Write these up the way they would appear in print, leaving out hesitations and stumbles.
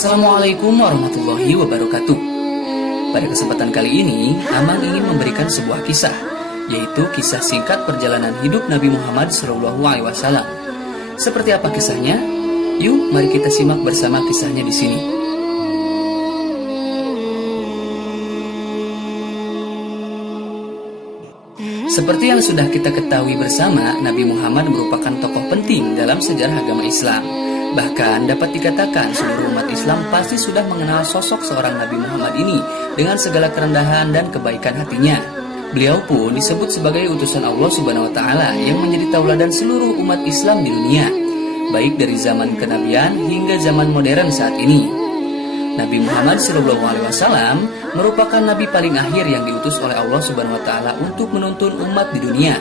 Assalamualaikum warahmatullahi wabarakatuh. Pada kesempatan kali ini, Aman ingin memberikan sebuah kisah, yaitu kisah singkat perjalanan hidup Nabi Muhammad SAW. Seperti apa kisahnya? Yuk, mari kita simak bersama kisahnya di sini. Seperti yang sudah kita ketahui bersama, Nabi Muhammad merupakan tokoh penting dalam sejarah agama Islam. Bahkan dapat dikatakan seluruh umat Islam pasti sudah mengenal sosok seorang Nabi Muhammad ini dengan segala kerendahan dan kebaikan hatinya. Beliau pun disebut sebagai utusan Allah Subhanahu wa Ta'ala yang menjadi tauladan seluruh umat Islam di dunia, baik dari zaman kenabian hingga zaman modern saat ini. Nabi Muhammad SAW merupakan nabi paling akhir yang diutus oleh Allah Subhanahu wa Ta'ala untuk menuntun umat di dunia,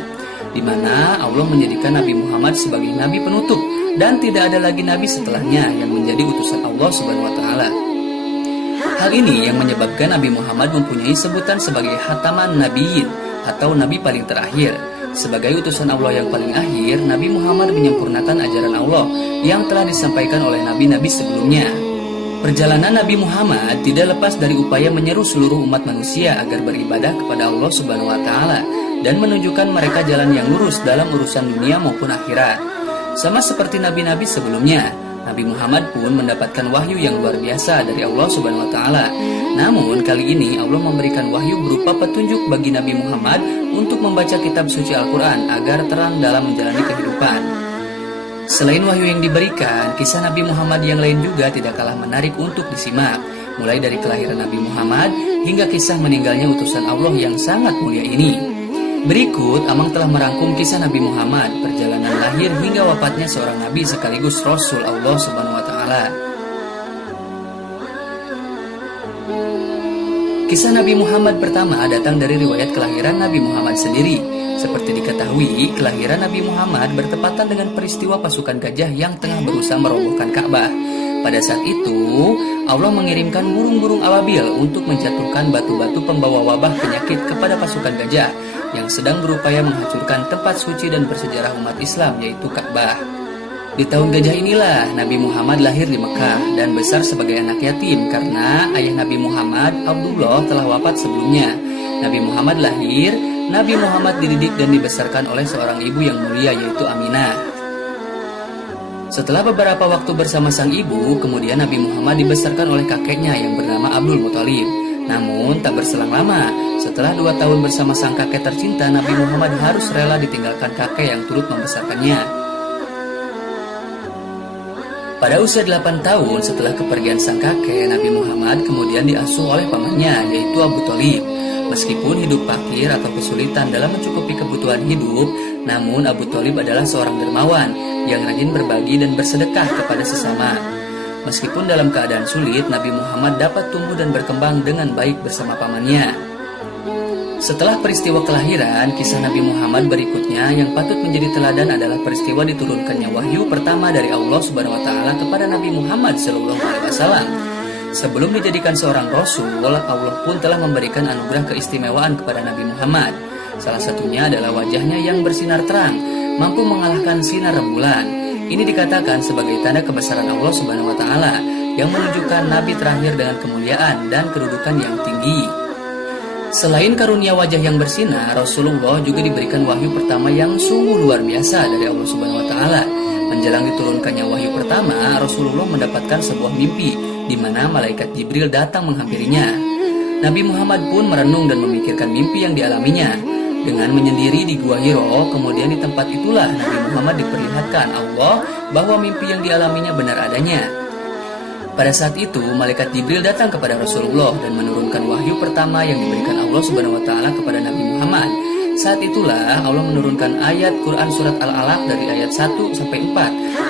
di mana Allah menjadikan Nabi Muhammad sebagai nabi penutup dan tidak ada lagi nabi setelahnya yang menjadi utusan Allah Subhanahu wa Ta'ala. Hal ini yang menyebabkan Nabi Muhammad mempunyai sebutan sebagai Khataman Nabiyyin atau nabi paling terakhir. Sebagai utusan Allah yang paling akhir, Nabi Muhammad menyempurnakan ajaran Allah yang telah disampaikan oleh nabi-nabi sebelumnya. Perjalanan Nabi Muhammad tidak lepas dari upaya menyeru seluruh umat manusia agar beribadah kepada Allah Subhanahu wa Ta'ala dan menunjukkan mereka jalan yang lurus dalam urusan dunia maupun akhirat. Sama seperti nabi-nabi sebelumnya, Nabi Muhammad pun mendapatkan wahyu yang luar biasa dari Allah Subhanahu wa Ta'ala. Namun kali ini Allah memberikan wahyu berupa petunjuk bagi Nabi Muhammad untuk membaca kitab suci Al-Quran agar terang dalam menjalani kehidupan. Selain wahyu yang diberikan, kisah Nabi Muhammad yang lain juga tidak kalah menarik untuk disimak, mulai dari kelahiran Nabi Muhammad hingga kisah meninggalnya utusan Allah yang sangat mulia ini. Berikut Amang telah merangkum kisah Nabi Muhammad, perjalanan lahir hingga wafatnya seorang nabi sekaligus Rasul Allah Subhanahu wa Ta'ala. Kisah Nabi Muhammad pertama datang dari riwayat kelahiran Nabi Muhammad sendiri. Seperti diketahui, kelahiran Nabi Muhammad bertepatan dengan peristiwa pasukan gajah yang tengah berusaha merobohkan Ka'bah. Pada saat itu, Allah mengirimkan burung-burung ababil untuk menjatuhkan batu-batu pembawa wabah penyakit kepada pasukan gajah yang sedang berupaya menghancurkan tempat suci dan bersejarah umat Islam, yaitu Ka'bah. Di tahun gajah inilah Nabi Muhammad lahir di Mekah dan besar sebagai anak yatim karena ayah Nabi Muhammad, Abdullah, telah wafat sebelumnya. Nabi Muhammad lahir, Nabi Muhammad dididik dan dibesarkan oleh seorang ibu yang mulia, yaitu Aminah. Setelah beberapa waktu bersama sang ibu, kemudian Nabi Muhammad dibesarkan oleh kakeknya yang bernama Abdul Muthalib. Namun tak berselang lama, setelah 2 tahun bersama sang kakek tercinta, Nabi Muhammad harus rela ditinggalkan kakek yang turut membesarkannya. Pada usia 8 tahun setelah kepergian sang kakek, Nabi Muhammad kemudian diasuh oleh pamannya, yaitu Abu Thalib. Meskipun hidup fakir atau kesulitan dalam mencukupi kebutuhan hidup, namun Abu Thalib adalah seorang dermawan yang rajin berbagi dan bersedekah kepada sesama. Meskipun dalam keadaan sulit, Nabi Muhammad dapat tumbuh dan berkembang dengan baik bersama pamannya. Setelah peristiwa kelahiran, kisah Nabi Muhammad berikutnya yang patut menjadi teladan adalah peristiwa diturunkannya wahyu pertama dari Allah Subhanahu wa Ta'ala kepada Nabi Muhammad SAW. Sebelum dijadikan seorang Rasul, Allah pun telah memberikan anugerah keistimewaan kepada Nabi Muhammad. Salah satunya adalah wajahnya yang bersinar terang, mampu mengalahkan sinar rembulan. Ini dikatakan sebagai tanda kebesaran Allah Subhanahu wa Ta'ala yang menunjukkan Nabi terakhir dengan kemuliaan dan kedudukan yang tinggi. Selain karunia wajah yang bersinar, Rasulullah juga diberikan wahyu pertama yang sungguh luar biasa dari Allah Subhanahu wa Ta'ala. Menjelang diturunkannya wahyu pertama, Rasulullah mendapatkan sebuah mimpi di mana malaikat Jibril datang menghampirinya. Nabi Muhammad pun merenung dan memikirkan mimpi yang dialaminya. Dengan menyendiri di Gua Hiro, kemudian di tempat itulah Nabi Muhammad diperlihatkan Allah bahwa mimpi yang dialaminya benar adanya. Pada saat itu, malaikat Jibril datang kepada Rasulullah dan menurunkan wahyu pertama yang diberikan Allah Subhanahu wa Ta'ala kepada Nabi Muhammad. Saat itulah Allah menurunkan ayat Quran surat Al-Alaq dari ayat 1-4,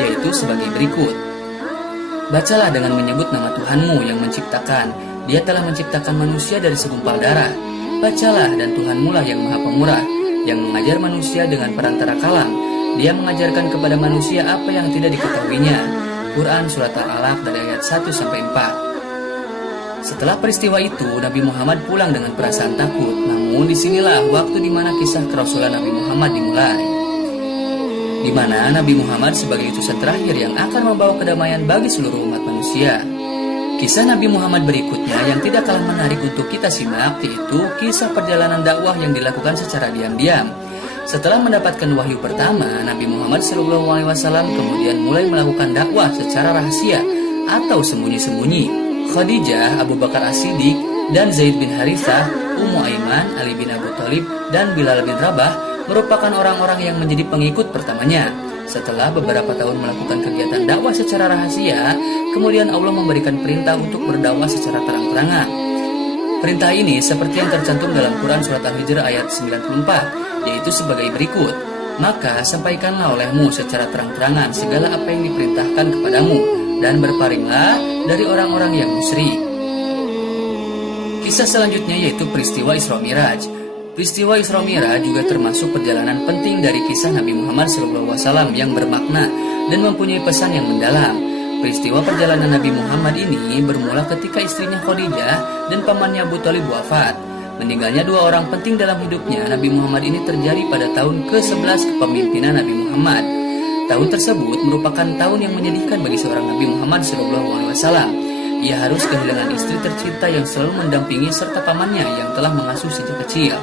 yaitu sebagai berikut. Bacalah dengan menyebut nama Tuhanmu yang menciptakan. Dia telah menciptakan manusia dari segumpal darah. Bacalah, dan Tuhanmu lah yang maha pemurah, yang mengajar manusia dengan perantara kalam. Dia mengajarkan kepada manusia apa yang tidak diketahuinya. Quran surat Al-Alaq dari ayat 1-4. Setelah peristiwa itu, Nabi Muhammad pulang dengan perasaan takut. Namun disinilah waktu di mana kisah kerasulan Nabi Muhammad dimulai, di mana Nabi Muhammad sebagai utusan terakhir yang akan membawa kedamaian bagi seluruh umat manusia. Kisah Nabi Muhammad berikutnya yang tidak kalah menarik untuk kita simak, yaitu kisah perjalanan dakwah yang dilakukan secara diam-diam. Setelah mendapatkan wahyu pertama, Nabi Muhammad SAW kemudian mulai melakukan dakwah secara rahasia atau sembunyi-sembunyi. Khadijah, Abu Bakar As-Siddiq, dan Zaid bin Harithah, Ummu Aiman, Ali bin Abi Thalib, dan Bilal bin Rabah merupakan orang-orang yang menjadi pengikut pertamanya. Setelah beberapa tahun melakukan kegiatan dakwah secara rahasia, kemudian Allah memberikan perintah untuk berdakwah secara terang-terangan. Perintah ini seperti yang tercantum dalam Quran Surat Al-Hijr ayat 94, yaitu sebagai berikut. Maka sampaikanlah olehmu secara terang-terangan segala apa yang diperintahkan kepadamu, dan berpalinglah dari orang-orang yang musyrik. Kisah selanjutnya yaitu peristiwa Isra Miraj. Peristiwa Isra Miraj juga termasuk perjalanan penting dari kisah Nabi Muhammad SAW yang bermakna dan mempunyai pesan yang mendalam. Peristiwa perjalanan Nabi Muhammad ini bermula ketika istrinya Khadijah dan pamannya Abu Thalib wafat. Meninggalnya dua orang penting dalam hidupnya Nabi Muhammad ini terjadi pada tahun ke-11 kepemimpinan Nabi Muhammad. Tahun tersebut merupakan tahun yang menyedihkan bagi seorang Nabi Muhammad SAW. Ia harus kehilangan istri tercinta yang selalu mendampingi serta pamannya yang telah mengasuh sejak kecil.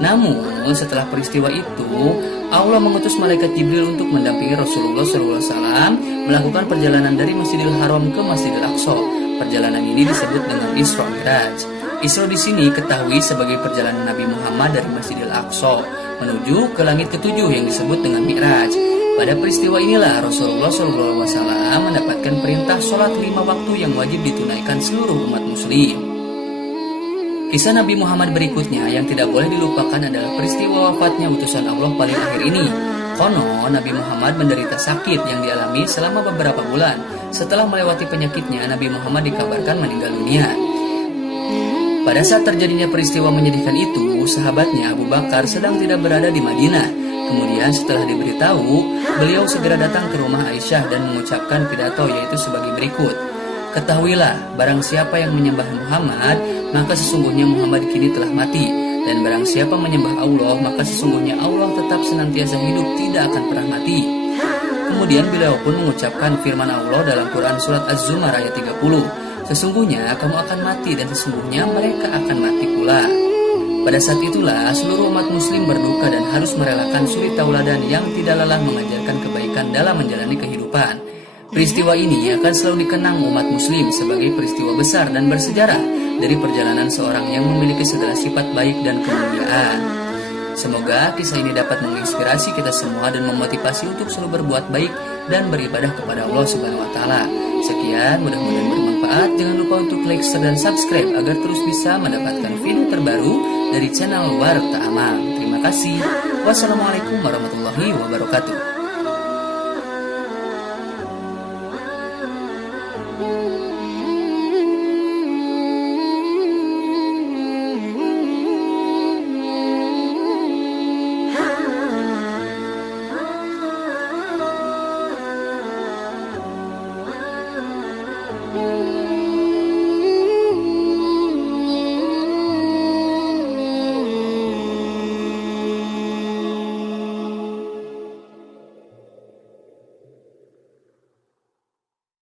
Namun setelah peristiwa itu, Allah mengutus malaikat Jibril untuk mendampingi Rasulullah SAW melakukan perjalanan dari Masjidil Haram ke Masjidil Aqsa. Perjalanan ini disebut dengan Isra Miraj. Isra di sini ketahui sebagai perjalanan Nabi Muhammad dari Masjidil Aqsa menuju ke langit ketujuh yang disebut dengan Mi'raj. Pada peristiwa inilah Rasulullah SAW mendapatkan perintah sholat 5 waktu yang wajib ditunaikan seluruh umat muslim. Kisah Nabi Muhammad berikutnya yang tidak boleh dilupakan adalah peristiwa wafatnya utusan Allah paling akhir ini. Konon Nabi Muhammad menderita sakit yang dialami selama beberapa bulan. Setelah melewati penyakitnya, Nabi Muhammad dikabarkan meninggal dunia. Pada saat terjadinya peristiwa menyedihkan itu, sahabatnya Abu Bakar sedang tidak berada di Madinah. Kemudian setelah diberitahu, beliau segera datang ke rumah Aisyah dan mengucapkan pidato yaitu sebagai berikut. Ketahuilah, barang siapa yang menyembah Muhammad, maka sesungguhnya Muhammad kini telah mati. Dan barang siapa menyembah Allah, maka sesungguhnya Allah tetap senantiasa hidup, tidak akan pernah mati. Kemudian beliau pun mengucapkan firman Allah dalam Quran Surat Az-Zumar ayat 30. Sesungguhnya kamu akan mati dan sesungguhnya mereka akan mati pula. Pada saat itulah seluruh umat muslim berduka dan harus merelakan suri tauladan yang tidak lelah mengajarkan kebaikan dalam menjalani kehidupan. Peristiwa ini akan selalu dikenang umat muslim sebagai peristiwa besar dan bersejarah dari perjalanan seorang yang memiliki segala sifat baik dan kemuliaan. Semoga kisah ini dapat menginspirasi kita semua dan memotivasi untuk selalu berbuat baik dan beribadah kepada Allah Subhanahu wa taala. Sekian, mudah-mudahan bermanfaat. Jangan lupa untuk like, share, dan subscribe agar terus bisa mendapatkan video terbaru dari channel Warta Amal. Terima kasih. Wassalamualaikum warahmatullahi wabarakatuh.